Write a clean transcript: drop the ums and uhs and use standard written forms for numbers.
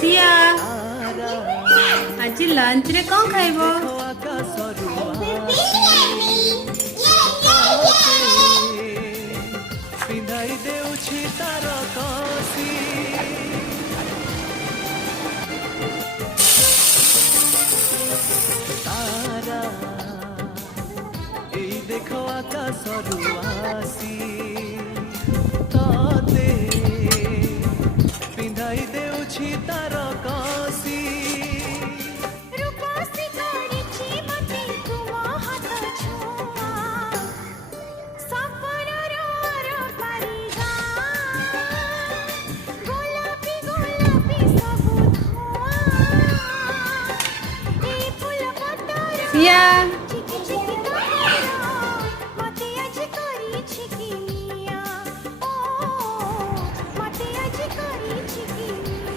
सिया आज लंच रे कौन खाइबो? पिंधाई देउछि तार कसी तारा एई देखो आकाशरू आसी तते पिंधाई देउछि तार कसी रूपासी काढिछि मते तुम हात छुआ सफरर आर परिगा गोलापी गोलापी सब धुआ ए फूल पतर सिया